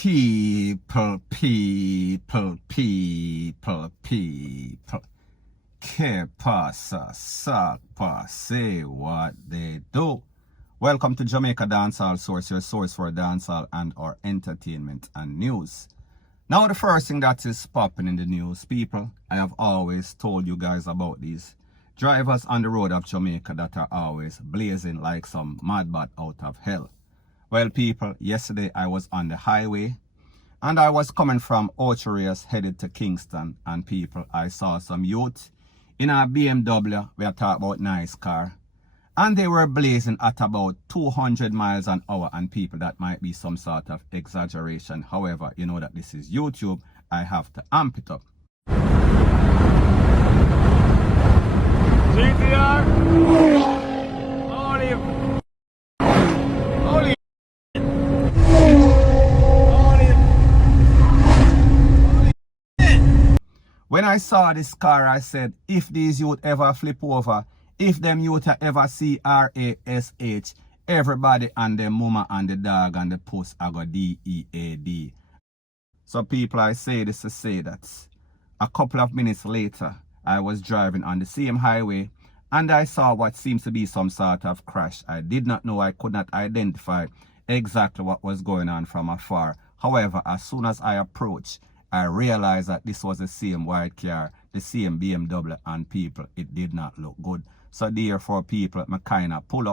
People. Que pasa, sakpa, say what they do. Welcome to Jamaica Dancehall Source, your source for dancehall and or entertainment and news. Now the first thing that is popping in the news, people, I have always told you guys about these drivers on the road of Jamaica that are always blazing like some mad bat out of hell. Well, people, yesterday I was on the highway and I was coming from Ocho headed to Kingston, and people, I saw some youth in a BMW. We are talking about nice car, and they were blazing at about 200 miles an hour, and people, that might be some sort of exaggeration. However, you know that this is YouTube, I have to amp it up. GTR Olive. When I saw this car, I said, if these youth ever flip over, if them youth ever see RASH, everybody and their mama and the dog and the puss are go DEAD. So people, I say this to say that a couple of minutes later, I was driving on the same highway and I saw what seems to be some sort of crash. I did not know, I could not identify exactly what was going on from afar. However, as soon as I approached, I realized that this was the same white car, the same BMW, and people, it did not look good. So therefore, people, I kind of pull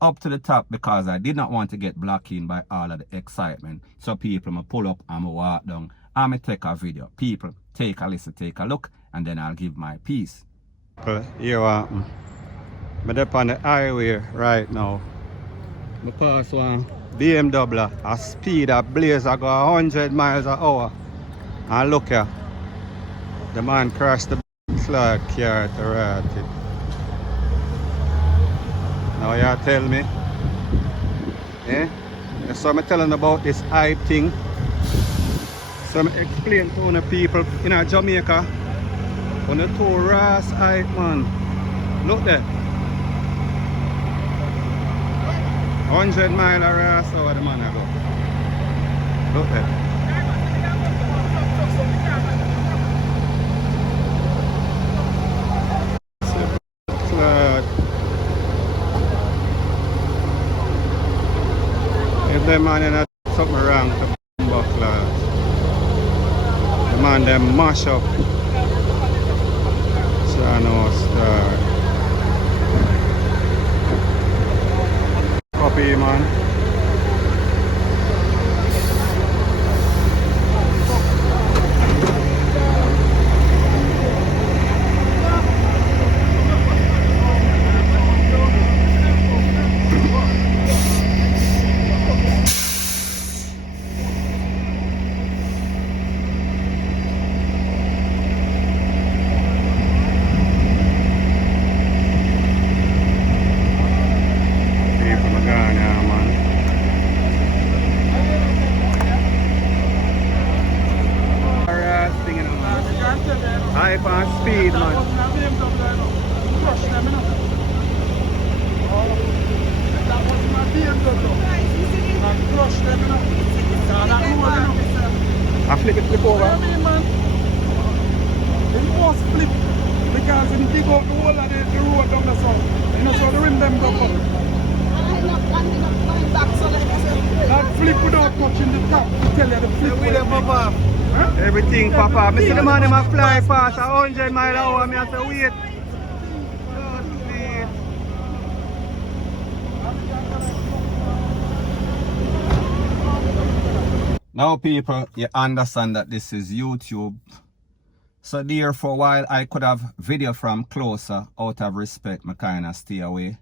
up to the top because I did not want to get blocked in by all of the excitement. So people, I pull up and I walk down and I take a video. People, take a listen, take a look, and then I'll give my piece. Here I'm up on the highway right now. Because one BMW, a speed of blaze, I go 100 miles an hour. And look here, the man crashed the slag car to right it. Now you tell me, so I'm telling about this hype thing. So I'm explain to the people in Jamaica on the two ras hype, man. Look there. 100 miles a ras over the man I go. Look there. If the man in something wrong to the man them mash up Chano Star copy, man. Hype and speed, man. I flip over. It must flip because if you go the whole of the road down the south, you know, so the rim them go up. That flip without touching the top to tell you the flip will pop off. Huh? Everything pop off. I see the man them fly past 100 miles an hour. I say wait. Now people, you understand that this is YouTube. So therefore, while I could have video from closer, out of respect, I kind of stay away.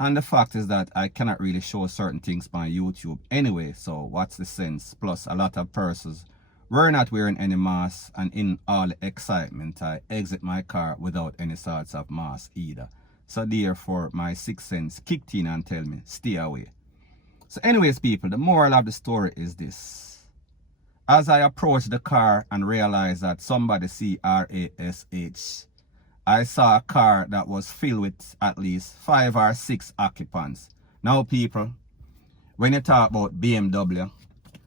And the fact is that I cannot really show certain things on YouTube anyway, so what's the sense? Plus, a lot of persons were not wearing any mask, and in all the excitement, I exit my car without any sorts of mask either. So therefore, my sixth sense kicked in and tell me, stay away. So anyways, people, the moral of the story is this. As I approached the car and realized that somebody see RASH, I saw a car that was filled with at least 5 or 6 occupants. Now people, when you talk about BMW,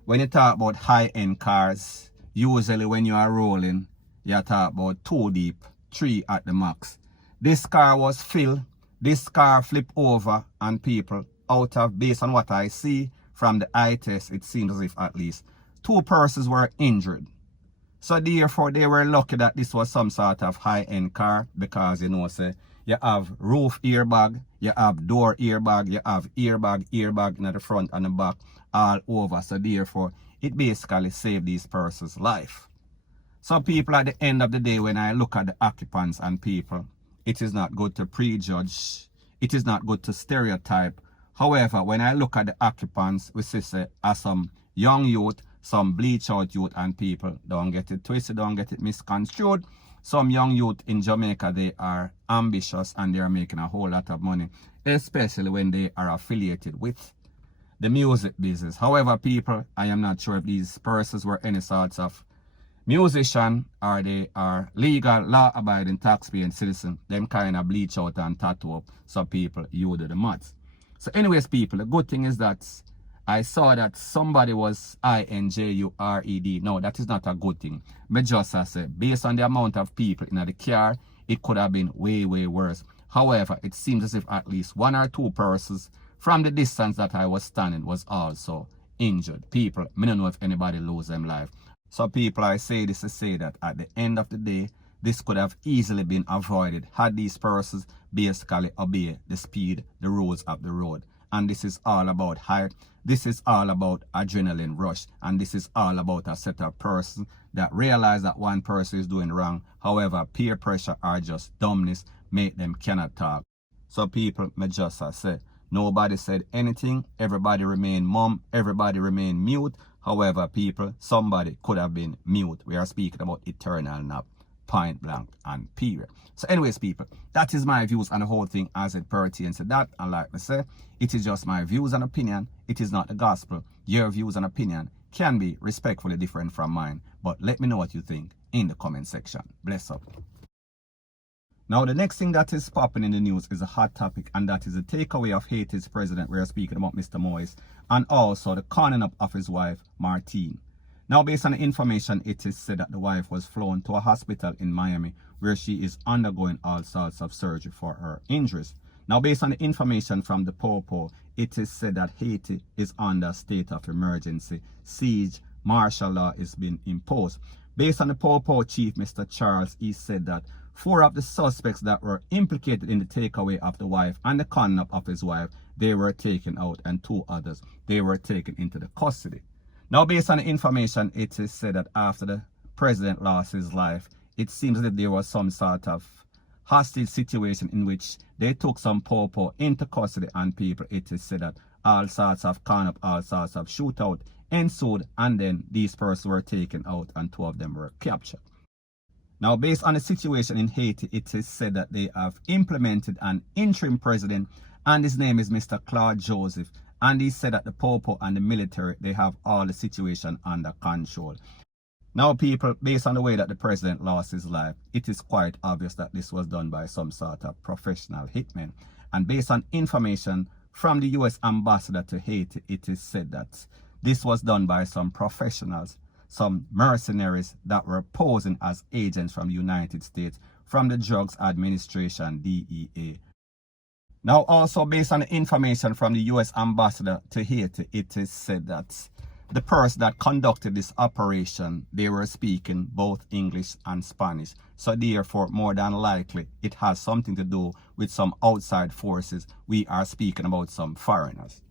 when you talk about high-end cars, usually when you are rolling, you talk about 2 deep, 3 at the max. This car was filled, this car flipped over, and people, based on what I see from the eye test, it seems as if at least 2 persons were injured. So therefore, they were lucky that this was some sort of high-end car, because you know, say, you have roof airbag, you have door airbag, you have airbag in the front and the back, all over. So therefore, it basically saved these persons' life. So people, at the end of the day, when I look at the occupants and people, it is not good to prejudge. It is not good to stereotype. However, when I look at the occupants, we see as some young youth, some bleach out youth and people, don't get it twisted, don't get it misconstrued. Some young youth in Jamaica, they are ambitious and they are making a whole lot of money, especially when they are affiliated with the music business. However, people, I am not sure if these persons were any sorts of musician or they are legal, law-abiding, tax-paying citizen. Them kind of bleach out and tattoo up. So people, you do the maths. So anyways, people, the good thing is that I saw that somebody was injured. No, that is not a good thing. But just as I said, based on the amount of people in the car, it could have been way, way worse. However, it seems as if at least 1 or 2 persons from the distance that I was standing was also injured. People, I don't know if anybody lose them life. So people, I say this to say that at the end of the day, this could have easily been avoided had these persons basically obey the speed, the rules of the road. And this is all about this is all about adrenaline rush. And this is all about a set of persons that realize that one person is doing wrong. However, peer pressure or just dumbness make them cannot talk. So people, me just say, nobody said anything. Everybody remain mum. Everybody remain mute. However, people, somebody could have been mute. We are speaking about eternal nap, point blank and period. So anyways, people, that is my views on the whole thing as it pertains to that. And like I say, it is just my views and opinion. It is not the gospel. Your views and opinion can be respectfully different from mine. But let me know what you think in the comment section. Bless up. Now, the next thing that is popping in the news is a hot topic, and that is the takeaway of Haiti's president. We are speaking about Mr. Moise, and also the conning up of his wife, Martine. Now, based on the information, it is said that the wife was flown to a hospital in Miami where she is undergoing all sorts of surgery for her injuries. Now, based on the information from the Popo, it is said that Haiti is under a state of emergency. Siege, martial law is being imposed. Based on the Popo chief, Mr. Charles, he said that 4 of the suspects that were implicated in the takeaway of the wife and the conning up of his wife, they were taken out, and 2 others, they were taken into the custody. Now, based on the information, it is said that after the president lost his life, it seems that there was some sort of hostage situation in which they took some Popo into custody, and people, it is said that all sorts of con-up, all sorts of shootout ensued, and then these persons were taken out and 2 of them were captured. Now, based on the situation in Haiti, it is said that they have implemented an interim president, and his name is Mr. Claude Joseph. And he said that the Popo and the military, they have all the situation under control. Now, people, based on the way that the president lost his life, it is quite obvious that this was done by some sort of professional hitman. And based on information from the U.S. ambassador to Haiti, it is said that this was done by some professionals, some mercenaries that were posing as agents from the United States, from the Drugs Administration, DEA. Now, also based on the information from the U.S. ambassador to Haiti, it is said that the person that conducted this operation, they were speaking both English and Spanish. So therefore, more than likely, it has something to do with some outside forces. We are speaking about some foreigners.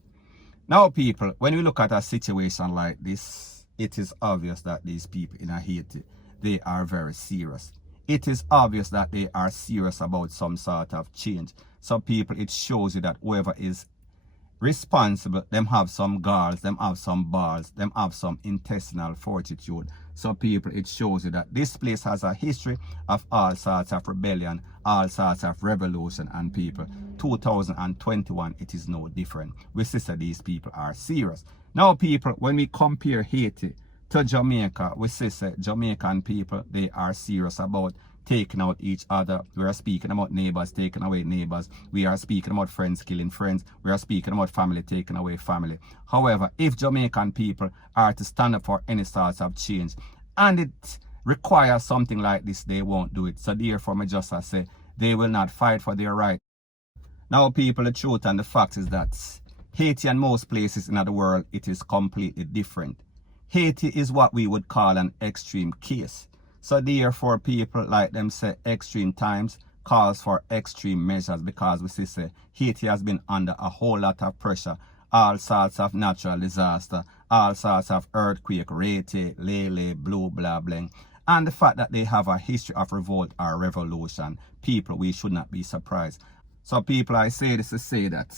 Now, people, when we look at a situation like this, it is obvious that these people in Haiti, they are very serious. It is obvious that they are serious about some sort of change. So people, it shows you that whoever is responsible, them have some galls, them have some balls, them have some intestinal fortitude. So people, it shows you that this place has a history of all sorts of rebellion, all sorts of revolution, and people, 2021, it is no different. We see that these people are serious. Now, people, when we compare Haiti to Jamaica, we say Jamaican people, they are serious about taking out each other. We are speaking about neighbors taking away neighbors. We are speaking about friends killing friends. We are speaking about family taking away family. However, if Jamaican people are to stand up for any sorts of change, and it requires something like this, they won't do it. So therefore, I just say they will not fight for their right. Now, people, the truth and the fact is that Haiti and most places in the world, it is completely different. Haiti is what we would call an extreme case. So therefore, people like them say extreme times calls for extreme measures, because we say Haiti has been under a whole lot of pressure, all sorts of natural disaster, all sorts of earthquake, Rete, Lele, Blue, blah, blah. And the fact that they have a history of revolt or revolution, people, we should not be surprised. So people, I say this to say that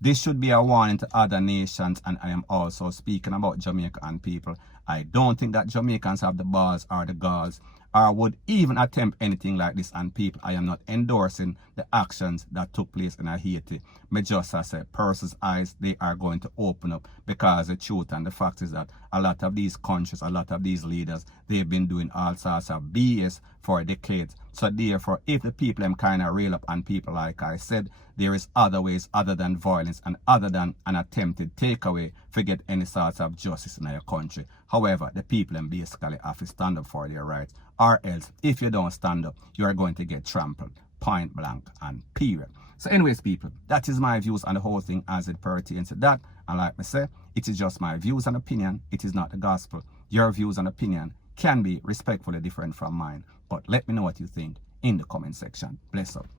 this should be a warning to other nations, and I am also speaking about Jamaican people. I don't think that Jamaicans have the balls or the galls or would even attempt anything like this. And people, I am not endorsing the actions that took place in Haiti. Me just as a person's eyes, they are going to open up, because the truth and the fact is that a lot of these countries, a lot of these leaders, they've been doing all sorts of BS for decades. So therefore, if the people them kind of rail up on people, like I said, there is other ways other than violence and other than an attempted takeaway to get any sorts of justice in your country. However, the people them basically have to stand up for their rights, or else if you don't stand up, you are going to get trampled, point blank and period. So anyways, people, that is my views on the whole thing as it pertains to that. And like I say, it is just my views and opinion. It is not the gospel. Your views and opinion can be respectfully different from mine. But let me know what you think in the comment section. Bless up.